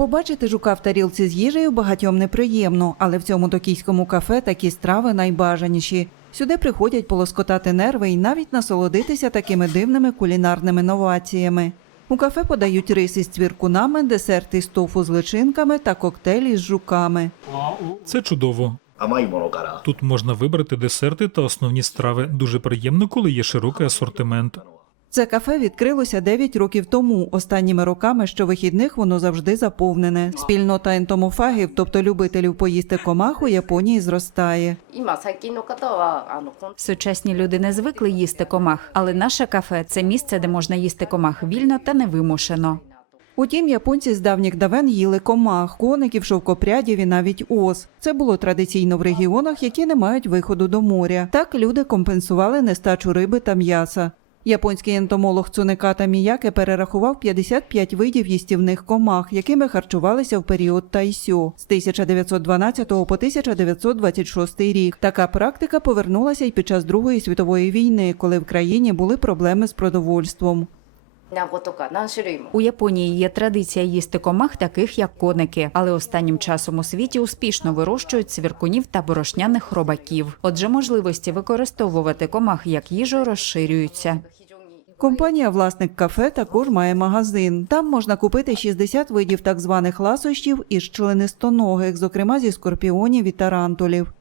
Побачити жука в тарілці з їжею багатьом неприємно, але в цьому токійському кафе такі страви найбажаніші. Сюди приходять полоскотати нерви і навіть насолодитися такими дивними кулінарними новаціями. У кафе подають рис із цвіркунами, десерти з тофу з личинками та коктейлі з жуками. Це чудово. Тут можна вибрати десерти та основні страви. Дуже приємно, коли є широкий асортимент. Це кафе відкрилося 9 років тому. Останніми роками щовихідних воно завжди заповнене. Спільнота ентомофагів, тобто любителів поїсти комах у Японії, зростає. Сучасні люди не звикли їсти комах, але наше кафе це місце, де можна їсти комах вільно та невимушено. Утім, японці з давніх давен їли комах, коників, шовкопрядів і навіть ос. Це було традиційно в регіонах, які не мають виходу до моря. Так люди компенсували нестачу риби та м'яса. Японський ентомолог Цунеката Міяке перерахував 55 видів їстівних комах, якими харчувалися в період Тайсю з 1912 по 1926 рік. Така практика повернулася й під час Другої світової війни, коли в країні були проблеми з продовольством. У Японії є традиція їсти комах, таких як коники, але останнім часом у світі успішно вирощують свіркунів та борошняних робаків. Отже, можливості використовувати комах як їжу розширюються. Компанія, власник кафе, також має магазин. Там можна купити 60 видів так званих ласощів із членистоногих, зокрема зі скорпіонів і тарантулів.